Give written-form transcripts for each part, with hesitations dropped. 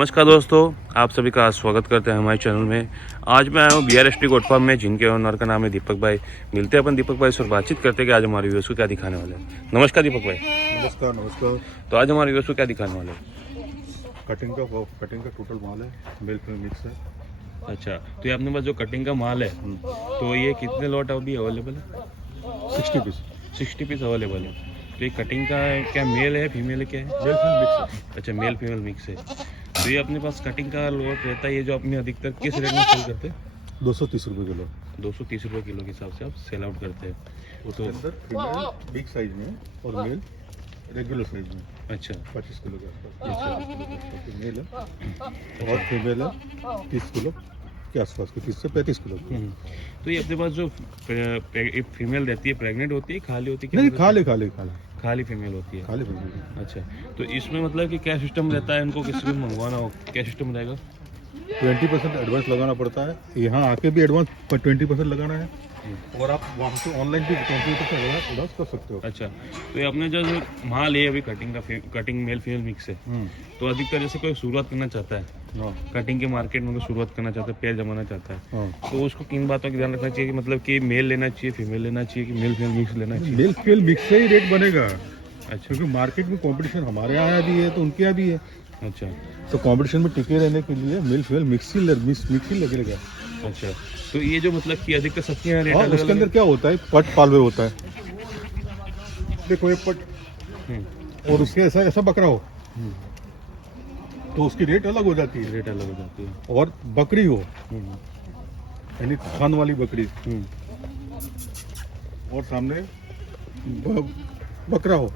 नमस्कार दोस्तों, आप सभी का स्वागत करते हैं हमारे चैनल में। आज मैं आया हूँ BRST गोट फार्म में, जिनके ओनर का नाम है दीपक भाई। मिलते हैं अपन दीपक भाई से और बातचीत करते हैं कि आज हमारे व्यूअर्स को क्या दिखाने वाले हैं। नमस्कार दीपक भाई। नमस्कार नमस्कार। तो आज हमारे व्यूअर्स को क्या दिखाने वाले हैं? कटिंग का टोटल माल है, मेल फीमेल मिक्स है। अच्छा, तो ये अपने पास जो कटिंग का माल है, तो ये कितने लॉट अभी अवेलेबल है? 60 पीस 60 पीस अवेलेबल है। तो ये कटिंग का क्या मेल है फीमेल है, क्या है? मेल फीमेल मिक्स है। अच्छा, मेल फीमेल मिक्स है। तो ये अपने पास कटिंग का लॉट रहता है, ये जो अपने अधिकतर किस रेट में सेल करते हैं? 230 रुपये किलो। 230 रुपये किलो के हिसाब से आप सेल आउट करते हैं। उसके अंदर फीमेल बिग साइज में और मेल रेगुलर साइज में। अच्छा 25 किलो के आसपास मेल है और फीमेल है 30 किलो के आसपास की, 30 से 35 किलो की। तो ये अपने पास जो फीमेल रहती है, प्रेग्नेंट होती है, खाली होती है? नहीं, खाली खाली फीमेल होती है। खाली फीमेल। अच्छा, तो इसमें मतलब कि क्या सिस्टम रहता है, इनको किसी को मंगवाना हो क्या सिस्टम रहेगा? 20% एडवांस लगाना पड़ता है, यहाँ आके भी एडवांस 20% लगाना है और आप वहाँ से ऑनलाइन भी 20% एडवांस कर सकते हो। अच्छा, तो ये अपने जो माल है अभी कटिंग मेल फीमेल मिक्स है, तो अधिकतर जैसे कोई शुरुआत करना चाहता है कटिंग के मार्केट में, शुरुआत करना चाहता है, पैर जमाना चाहता है, तो उसको किन बातों का ध्यान रखना चाहिए कि मतलब कि मेल लेना चाहिए, फीमेल लेना चाहिए, कि मेल फीमेल मिक्स लेना चाहिए? मेल फीमेल मिक्स से ही रेट बनेगा। अच्छा, क्योंकि मार्केट में कंपटीशन हमारे यहाँ भी है तो उनके यहाँ भी है, अच्छा, तो कंपटीशन में टिके रहने के लिए मेल फीमेल मिक्स ही लगेगा। अच्छा, तो ये जो मतलब कि अधिकतर सबके यहाँ रेट हाँ, उसके अंदर क्या होता है, पट पालवे होता है। देखो एक पट और उसके ऐसा ऐसा बकरा हो तो उसकी रेट अलग हो जाती है। रेट अलग हो जाती है। और बकरी हो यानी थान वाली बकरी और सामने बकरा हो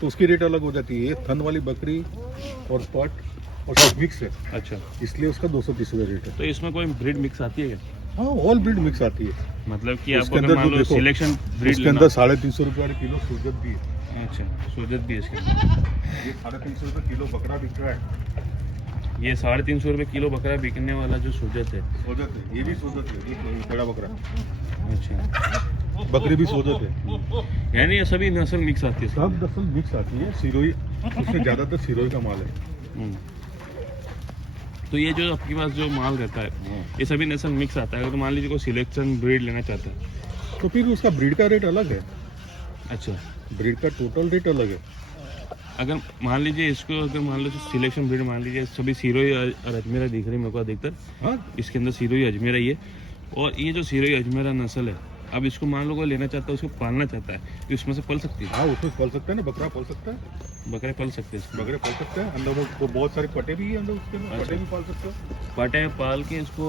तो उसकी रेट अलग हो जाती है। ये थन वाली बकरी और पट और सब मिक्स है। अच्छा, इसलिए उसका 230 रुपये रेट है। तो इसमें कोई ब्रीड मिक्स आती है क्या? हाँ, ऑल ब्रीड मिक्स आती है। मतलब कि उसके आपको अंदर अगर मान जो लो देखो, सिलेक्शन ब्रीड उसके अंदर 350 रुपये वाली किलो सूजत भी है। अच्छा, सोजत भी है इसके अंदर। ये 350 रुपये किलो बकरा बिक रहा है। ये 350 रुपये किलो बकरा बिकने वाला जो सोजत है। सोजत है, ये भी सोजत है, ये बड़ा बकरा। अच्छा, बकरी भी सोजत है। यानी ये सभी नस्ल मिक्स आती है? सब नस्ल मिक्स आती है। सिरोही उसमें ज़्यादातर सिरोही का माल है। तो ये जो आपके पास जो माल रहता है, ये सभी नस्ल मिक्स आता है। अगर मान लीजिए कोई सिलेक्शन ब्रीड लेना चाहता है तो फिर उसका ब्रीड का रेट अलग है। अच्छा, ब्रीड का टोटल रेट अलग है। अगर मान लीजिए इसको, अगर मान लो सिलेक्शन ब्रीड मान लीजिए सभी सिरोही और अजमेरा दिख रही है मेरे को अधिकतर। हाँ, इसके अंदर सिरोही अजमेरा ही है, और ये जो सिरोही अजमेरा नस्ल है, अब इसको मान लो कोई लेना चाहता है, उसको पालना चाहता है, तो इसमें से पल सकती है? हाँ, उसमें पल सकता है ना, बकरा पल सकता है, बकरे पल सकते हैं इसको? बकरे पल सकते हैं। अंदर वो बहुत सारे पटे भी है, अंदर उसके अंदर पटे भी पाल सकते हो। पटे पाल के इसको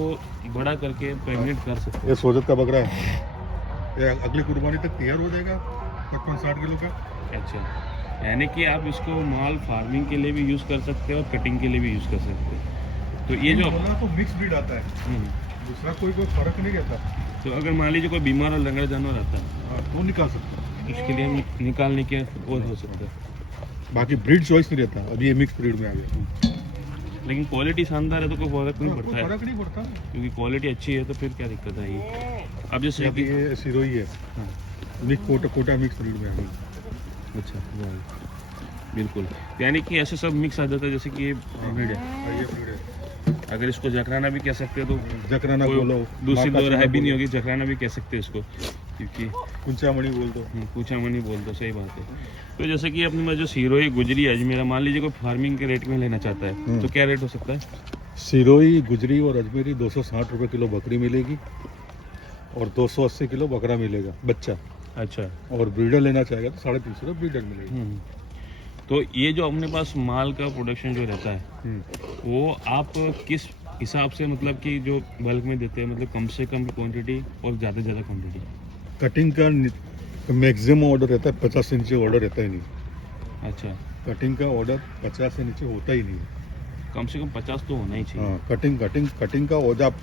बड़ा करके प्रेग्नेंट कर सकते ये सोजत का बकरा है, ये अगली कुर्बानी तक तैयार हो जाएगा 55-60 किलो का। हैं। अच्छा, यानी कि आप इसको माल फार्मिंग के लिए भी यूज़ कर सकते हो और कटिंग के लिए भी यूज़ कर सकते हो। तो ये जो बोला तो मिक्स ब्रीड आता है, दूसरा कोई फर्क नहीं रहता। तो अगर मान लीजिए कोई बीमार और लंगड़ा जानवर आता है, हाँ, तो निकाल सकते हैं। इसके लिए हम निकालने के वो हो सकता है। बाकी ब्रीड चॉइस नहीं रहता। अभी ये मिक्स ब्रीड में आ गया, लेकिन क्वालिटी शानदार है तो कोई फर्क नहीं पड़ता कोई है, फर्क नहीं पड़ता। क्योंकि क्वालिटी अच्छी है तो फिर क्या दिक्कत आएगी? अब जैसे अभी कि ये सिरोही है, मिक्स कोटा मिक्स ब्रीड में आ गई। अच्छा, बिल्कुल, यानी कि ऐसे सब मिक्स आ जाता है। जैसे कि ये ब्रीड है, हाँ, ये ब्रीड है। अगर इसको जकराना भी कह सकते हो तो जकराना कोई बोलो, दूसरी माका राय भी बोलो, नहीं होगी, जकराना भी कह सकते हैं इसको, क्योंकि कुंचामणि बोल दो। पूछा मनी बोल दो, सही बात है। तो जैसे कि अपने में जो सिरोही गुजरी अजमेरा, मान लीजिए कोई फार्मिंग के रेट में लेना चाहता है, तो क्या रेट हो सकता है? सिरोही, गुजरी और अजमेरी 260 रुपये किलो बकरी मिलेगी और 280 किलो बकरा मिलेगा बच्चा। अच्छा, और ब्रीडर लेना चाहेगा तो 350 रुपये ब्रीडर मिलेगी। तो ये जो अपने पास माल का प्रोडक्शन जो रहता है, वो आप किस हिसाब से मतलब कि जो बल्क में देते हैं, मतलब कम से कम क्वांटिटी और ज़्यादा से ज़्यादा क्वांटिटी? कटिंग का मैक्सिमम ऑर्डर रहता है 50 से नीचे ऑर्डर रहता ही नहीं। अच्छा, कटिंग का ऑर्डर 50 से नीचे होता ही नहीं। कम से कम 50 तो होना ही चाहिए। हाँ, कटिंग का ऑर्डर आप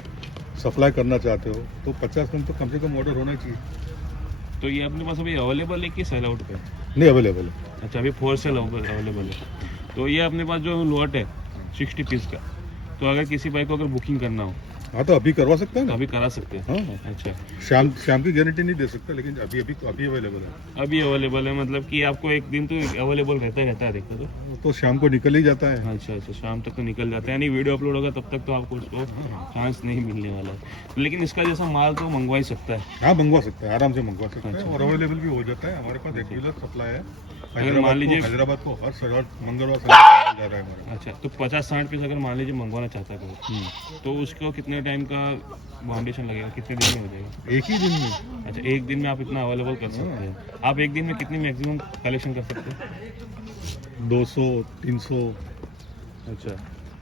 सप्लाई करना चाहते हो तो 50 कम से कम ऑर्डर होना चाहिए। तो ये अपने पास अभी अवेलेबल है कि सेल आउट पे? नहीं, अवेलेबल है। अच्छा, अभी 4 सेल अवेलेबल है। तो ये अपने पास जो लॉट है 60 पीस का, तो अगर किसी भाई को अगर बुकिंग करना हो हाँ तो अभी करवा सकते हैं तो ना। अभी करा सकते हैं। हाँ अच्छा, शाम की गारंटी नहीं दे सकता, लेकिन अभी अवेलेबल है। अभी अवेलेबल है, मतलब कि आपको एक दिन तो अवेलेबल रहता है देखो तो शाम को निकल ही जाता है। अच्छा अच्छा, शाम तक तो निकल जाता है, यानी वीडियो अपलोड होगा तब तक तो आपको उसको चांस नहीं मिलने वाला है। लेकिन इसका जैसा माल तो मंगवा ही सकता है। हाँ मंगवा सकते हैं, आराम से मंगवा सकते हैं, अच्छा। और अवेलेबल भी हो जाता है। हमारे पास रेगुलर सप्लाई है। अगर मान लीजिए हैदराबाद को हर मंगलवार शनिवार जा रहा है हमारा। अच्छा, तो 50-60 पीस अगर मान लीजिए मंगवाना चाहता है कोई, तो उसको कितने टाइम का फाउंडेशन लगेगा, कितने दिन में हो जाएगा? एक ही दिन में। अच्छा, एक दिन में आप इतना अवेलेबल कर सकते हैं। आप एक दिन में कितनी मैक्सिमम कलेक्शन कर सकते हैं? 200 300। अच्छा,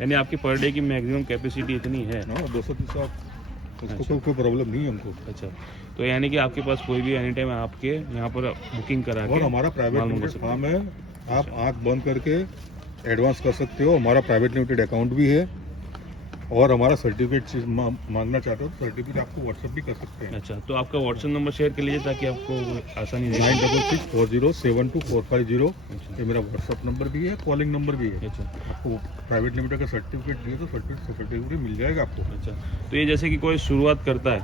यानी आपकी पर डे की मैक्सिमम कैपेसिटी इतनी है। 200-300 उसको अच्छा। कोई प्रॉब्लम नहीं है हमको। अच्छा, तो यानी कि आपके पास कोई भी एनी टाइम आपके यहाँ पर बुकिंग करा के और हमारा प्राइवेट माल मंगवा लिमिटेड सकते फार्म है, आप आंख बंद करके एडवांस कर सकते हो। हमारा प्राइवेट लिमिटेड अकाउंट भी है, और हमारा सर्टिफिकेट मांगना चाहते हो तो सर्टिफिकेट आपको व्हाट्सएप भी कर सकते हैं। अच्छा, तो आपका व्हाट्सएप नंबर शेयर कर लीजिए ताकि आपको आसानी रहे। 9664072450 ये मेरा व्हाट्सएप नंबर भी है, कॉलिंग नंबर भी है। अच्छा आपको प्राइवेट लिमिटेड का सर्टिफिकेट दिए तो सर्टिफिकेट मिल जाएगा आपको। अच्छा, तो ये जैसे कि कोई शुरुआत करता है,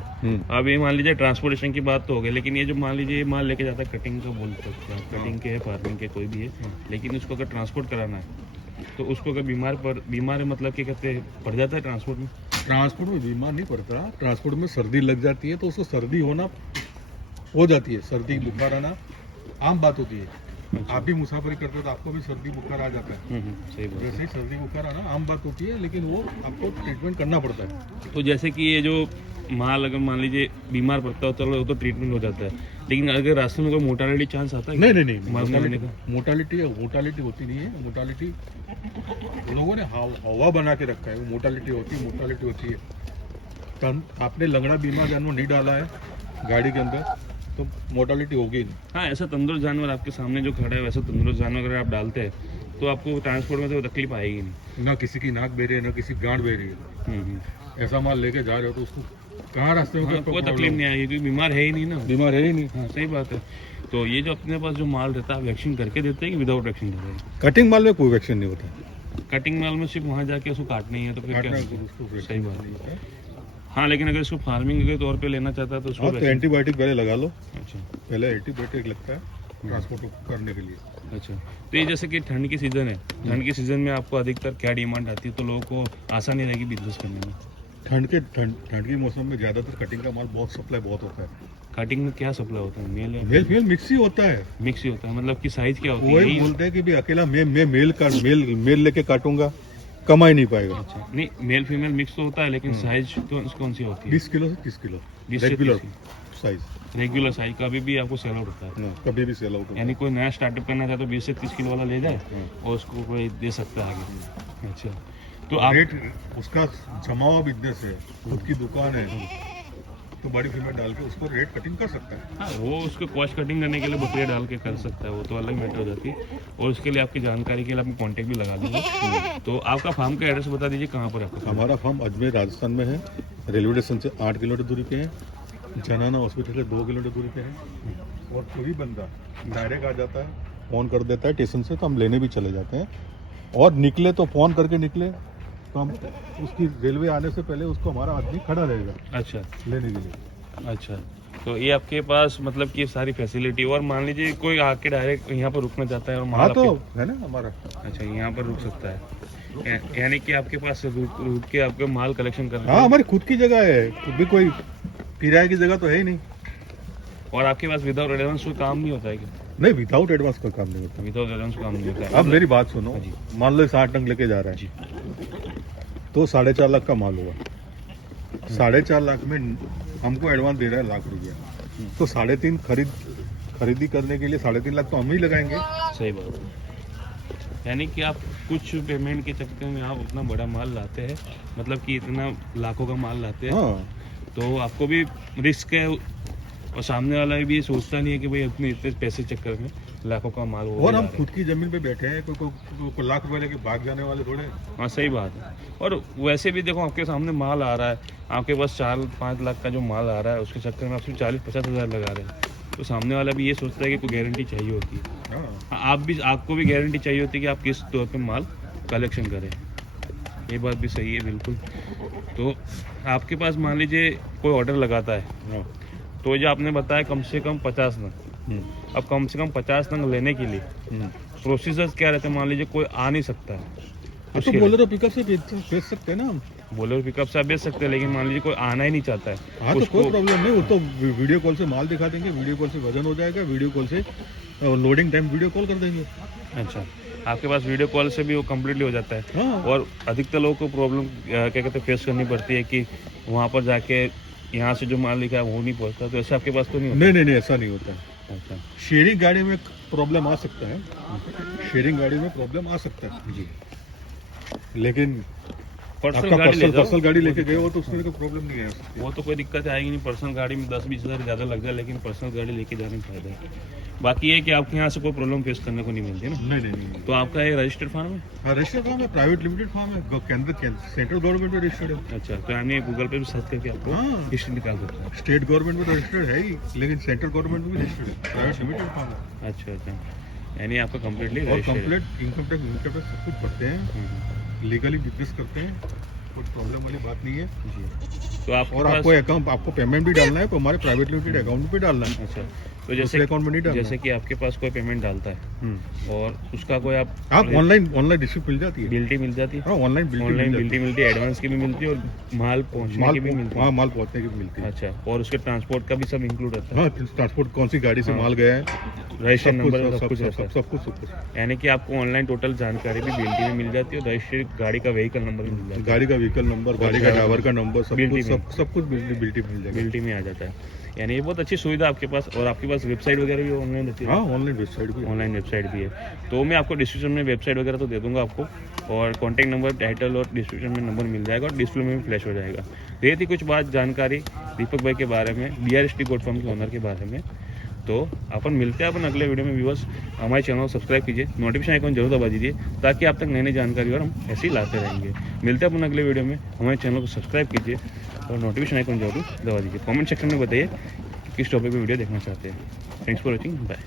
अब ये मान लीजिए ट्रांसपोर्टेशन की बात तो हो गई, लेकिन ये जो मान लीजिए ये माल लेके जाता है कटिंग का, बोल सकते हैं कटिंग के है, फार्मिंग के कोई भी है, लेकिन उसको अगर ट्रांसपोर्ट कराना है तो उसको अगर बीमार है, मतलब क्या कहते हैं, पड़ जाता है ट्रांसपोर्ट में? ट्रांसपोर्ट में बीमार नहीं पड़ता, ट्रांसपोर्ट में सर्दी लग जाती है तो उसको सर्दी होना हो जाती है। सर्दी बुखार आना आम बात होती है। अच्छा। आप भी मुसाफरी करते हो तो आपको भी सर्दी बुखार आ जाता है। सही बात जैसे ही सर्दी बुखार आना आम बात होती है, लेकिन वो आपको ट्रीटमेंट करना पड़ता है। है। तो जैसे कि ये जो माल अगर मान लीजिए बीमार पड़ता हो तो वो तो ट्रीटमेंट हो जाता है, लेकिन अगर रास्ते में कोई मोर्टालिटी चांस आता है? नहीं माल मिलने का? मोटालिटी होती नहीं है। मोटालिटी लोगों ने हवा बना के रखा है, वो मोटालिटी होती है। तो आपने लंगड़ा बीमार जानवर नहीं डाला है गाड़ी के अंदर तो मोटालिटी होगी नहीं। हाँ, ऐसा तंदुरुस्त जानवर आपके सामने जो खड़ा है, वैसा तंदुरुस्त जानवर अगर आप डालते हैं तो आपको ट्रांसपोर्ट में तो तकलीफ आएगी नहीं। ना किसी की नाक बह रही है, ना किसी की गांड बह रही है। ऐसा माल लेके जा रहे हो तो उसको कहाँ रास्ते में हाँ, कोई तकलीफ नहीं आएगी क्योंकि बीमार है ही नहीं ना। बीमार है ही नहीं। हाँ, सही बात है। तो ये जो अपने पास जो माल रहता है, आप वैक्सीन करके देते हैं कि विदाउट वैक्सीन देते हैं? कटिंग माल में कोई वैक्सीन नहीं होता। कटिंग माल में सिर्फ वहाँ जाके उसको काटना ही है, तो फिर क्या? उसको सही बात है। हाँ, लेकिन अगर इसको फार्मिंग के तौर पे लेना चाहता है तो उसको हाँ तो एंटीबायोटिक पहले लगा लो। अच्छा पहले एंटीबायोटिक लगता है ट्रांसपोर्ट करने के लिए। अच्छा, तो ये जैसे कि ठंड की सीज़न है, ठंड के सीज़न में आपको अधिकतर क्या डिमांड आती है तो लोगों को आसानी रहेगी बिजनेस करने में? ठंड के मौसम में ज्यादातर कटिंग का माल सप्लाई बहुत होता है। कटिंग में क्या सप्लाई होता है? मेल या मेल फीमेल मिक्स ही होता है। मिक्स ही होता है, मतलब कि साइज क्या होती है? वही बोलते हैं कि भी अकेला मैं मेल लेके काटूंगा, कमा ही नहीं पाएगा। अच्छा, नहीं, मेल फीमेल मिक्स तो होता है, लेकिन साइज तो कौन सी होती है? 20 किलो से 30 किलो 20 से रेगुलर 30 साइज। रेगुलर साइज कभी भी आपको सेल आउट होता है, कभी भी सेल आउट। यानी कोई नया स्टार्टअप करना चाहे तो 20 से 30 किलो वाला ले जाए और उसको कोई दे सकता है आगे। अच्छा, तो आप रेट उसका जमा हुआ बिजनेस है, खुद की दुकान है, तो बड़ी फीमेल डाल के उसको रेट कटिंग कर सकता है। हाँ, वो उसको कॉस्ट कटिंग करने के लिए बकरियाँ डाल के कर सकता है, वो तो अलग मैटर हो जाती है। और उसके लिए आपकी जानकारी के लिए आपको कॉन्टेक्ट भी लगा देंगे। तो आपका फार्म का एड्रेस बता दीजिए, कहाँ पर है आपका? हमारा फार्म अजमेर राजस्थान में है, रेलवे स्टेशन से 8 किलोमीटर दूरी पे है, जनाना हॉस्पिटल से 2 किलोमीटर दूरी पे है। और कोई बंदा डायरेक्ट आ जाता है, फ़ोन कर देता है स्टेशन से, तो हम लेने भी चले जाते हैं। और निकले तो फ़ोन करके निकले तो हम उसकी रेलवे आने से पहले उसको हमारा आदमी खड़ा रहेगा अच्छा लेने के लिए। अच्छा, तो ये आपके पास मतलब कि सारी फैसिलिटी, और मान लीजिए कोई आके डायरेक्ट यहाँ पर रुकना चाहता है और हाँ माल तो आपके- है ना हमारा। अच्छा, यहाँ पर रुक सकता है, यानी कि आपके पास रुक के आपके माल कलेक्शन कर हाँ हमारी खुद की जगह है, खुद भी कोई किराए की जगह तो है ही नहीं। और आपके पास विदाउट एडवांस कोई काम नहीं होता है क्या? नहीं, विदाउट एडवांस का काम नहीं होता। विदाउट एडवांस काम नहीं होता है। अब मेरी बात सुनो, जी। मान लो 60 टन लेके जा रहा है जी। तो 4.5 लाख का माल हुआ। 4.5 लाख में हमको एडवांस दे रहा है 1 लाख रुपया, तो 3.5 खरीदी करने के लिए 3.5 लाख तो हम ही लगाएंगे। सही बात है, यानी कि आप कुछ पेमेंट के चक्कर में आप उतना बड़ा माल लाते हैं, मतलब कि इतना लाखों का माल लाते हैं, हाँ तो आपको भी रिस्क है और सामने वाला भी वोचता नहीं है कि भाई अपने इतने पैसे चक्कर में लाखों का माल वो और ले हम जा रहे खुद की जमीन पे बैठे हैं, कोई लाख रुपए लेके भाग जाने वाले थोड़े। हैं। हाँ, सही बात है। और वैसे भी देखो आपके सामने माल आ रहा है, आपके पास 4-5 लाख का जो माल आ रहा है उसके चक्कर में आप सिर्फ 40-50 हज़ार लगा रहे हैं, तो सामने वाला भी ये सोचता है कि कोई गारंटी चाहिए होती है। हाँ हाँ, आपको भी गारंटी चाहिए होती है कि आप किस तौर पे माल कलेक्शन करें। ये बात भी सही है बिल्कुल। तो आपके पास मान लीजिए कोई ऑर्डर लगाता है, हाँ। तो जो आपने बताया कम से कम 50 नग, अब कम से कम 50 नग लेने के लिए प्रोसीजर्स क्या रहते हैं? मान लीजिए कोई आ नहीं सकता है, तो बोलेरो पिकअप से भेज सकते हैं ना हम। बोलेरो पिकअप से आप बेच सकते हैं, लेकिन मान लीजिए कोई आना ही नहीं चाहता है, हाँ, तो कोई प्रॉब्लम नहीं, वो तो वीडियो कॉल से माल दिखा देंगे, वीडियो कॉल से वजन हो जाएगा, वीडियो कॉल से लोडिंग टाइम वीडियो कॉल कर देंगे। अच्छा, आपके पास वीडियो कॉल से भी वो कम्प्लीटली हो जाता है। हाँ। और अधिकतर लोगों को प्रॉब्लम क्या कहते हैं फेस करनी पड़ती है कि वहाँ पर जाके यहाँ से जो माल लिखा है वो नहीं पहुँचता, तो ऐसे आपके पास तो नहीं होता? नहीं, ऐसा नहीं होता है। अच्छा, शेयरिंग गाड़ी में प्रॉब्लम आ सकता है, शेयरिंग गाड़ी में प्रॉब्लम आ सकता है जी। लेकिन पर्सनल आपका गाड़ी ले जाओ, पर्सनल गाड़ी लेके गए हो तो उसमें कोई प्रॉब्लम नहीं है। वो तो कोई दिक्कत आएगी नहीं। पर्सनल गाड़ी में 10-20 हज़ार ज़्यादा लग जाए, लेकिन पर्सनल गाड़ी लेके जाने में फायदा है। बाकी ये कि आपके यहाँ से कोई प्रॉब्लम फेस करने को नहीं मिलती ना। नहीं। तो आपका ये रजिस्टर्ड फार्म है? हाँ, रजिस्टर्ड फार्म है, प्राइवेट लिमिटेड फार्म है, केंद्र सेंट्रल गवर्नमेंट में रजिस्टर्ड है। अच्छा, तो यानी गूगल पे भी सर्च करके आपको हाँ। हिस्ट्री निकाल सकते हैं। स्टेट गवर्नमेंट में रजिस्टर्ड है ही, लेकिन सेंट्रल गवर्नमेंट में भी रजिस्टर्ड है, प्राइवेट लिमिटेड फार्म है। अच्छा, यानी आपका कम्प्लीटली और कंप्लीट इनकम टैक्स सब कुछ भरते हैं, लीगली बिजनेस करते हैं, कोई प्रॉब्लम वाली बात नहीं है। तो आपके और पास आपको अकाउंट, आपको पेमेंट भी डालना है तो हमारे प्राइवेट लिमिटेड अकाउंट पे डालना है। अच्छा, तो दूसरे अकाउंट में नहीं डालना। जैसे कि आपके पास कोई पेमेंट डालता है और उसका कोई आप ऑनलाइन रिसिप्ट मिल जाती है। बिल्टी मिल जाती है? हाँ, ऑनलाइन बिल्टी मिलती है, एडवांस की भी मिलती है और माल पहुंचने की भी मिलती है। हाँ, माल पहुंचने की भी मिलती है। अच्छा, और उसके ट्रांसपोर्ट का भी सब इंक्लूड रहता है? हाँ, ट्रांसपोर्ट कौन सी गाड़ी से हाँ। माल गया है, रजिस्ट्रेशन नंबर सब कुछ रहता है? सब कुछ। यानी कि आपको ऑनलाइन टोटल जानकारी भी बिल्टी में मिल जाती है और रजिस्टर्ड गाड़ी का व्हीकल नंबर भी मिल जाता है? गाड़ी का व्हीकल नंबर, गाड़ी का ड्राइवर का नंबर, सब बिल्टी कुछ में। सब कुछ बिल्टी मिल जाएगा। बिल्टी में आ जाता है। यानी ये बहुत अच्छी सुविधा आपके पास। और आपके पास वेबसाइट वगैरह भी ऑनलाइन रहती है? हाँ, ऑनलाइन वेबसाइट भी है। ऑनलाइन वेबसाइट भी है। तो मैं आपको डिस्क्रिप्शन में वेबसाइट वगैरह तो दे दूंगा आपको, और कॉन्टैक्ट नंबर, टाइटल और डिस्क्रिप्शन में नंबर मिल जाएगा और डिस्प्ले में भी फ्लैश हो जाएगा। ये थी कुछ बात जानकारी दीपक भाई के बारे में, BRST गोट फार्म के ओनर के बारे में। तो अपन मिलते हैं अपन अगले वीडियो में। व्यूअर्स, हमारे चैनल को सब्सक्राइब कीजिए, नोटिफिकेशन आइकन जरूर दबा दीजिए ताकि आप तक नई जानकारी और हम ऐसे ही लाते रहेंगे। मिलते हैं अपन अगले वीडियो में। हमारे चैनल को सब्सक्राइब कीजिए और नोटिफिकेशन आइकन जरूर दबा दीजिए। कमेंट सेक्शन में बताइए किस टॉपिक पर वीडियो देखना चाहते हैं। Thanks for watching, bye.